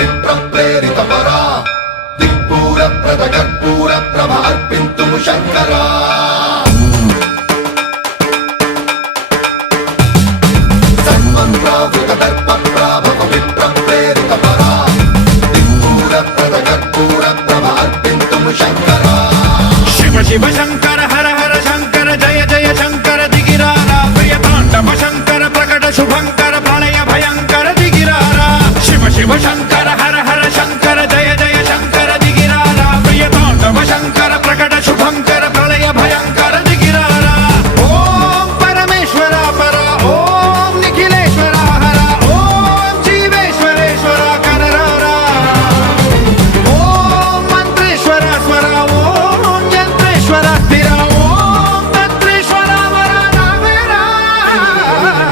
పవిత్రం ప్రేరిత పరా దిక్పూర ప్రద కర్పూర ప్రభ అర్పింతుము శంకరా సన్మంత్రావృత దర్ప ప్రాభ పవిత్రం ప్రేరిత పరా దిక్పూర ప్రద కర్పూర ప్రభ అర్పింతుము శంకరా శివ శివ శంకర హర హర శంకర జయ జయ శంకర దిగిరారా ప్రియ తాండవ శంకర ప్రకట శుభంకర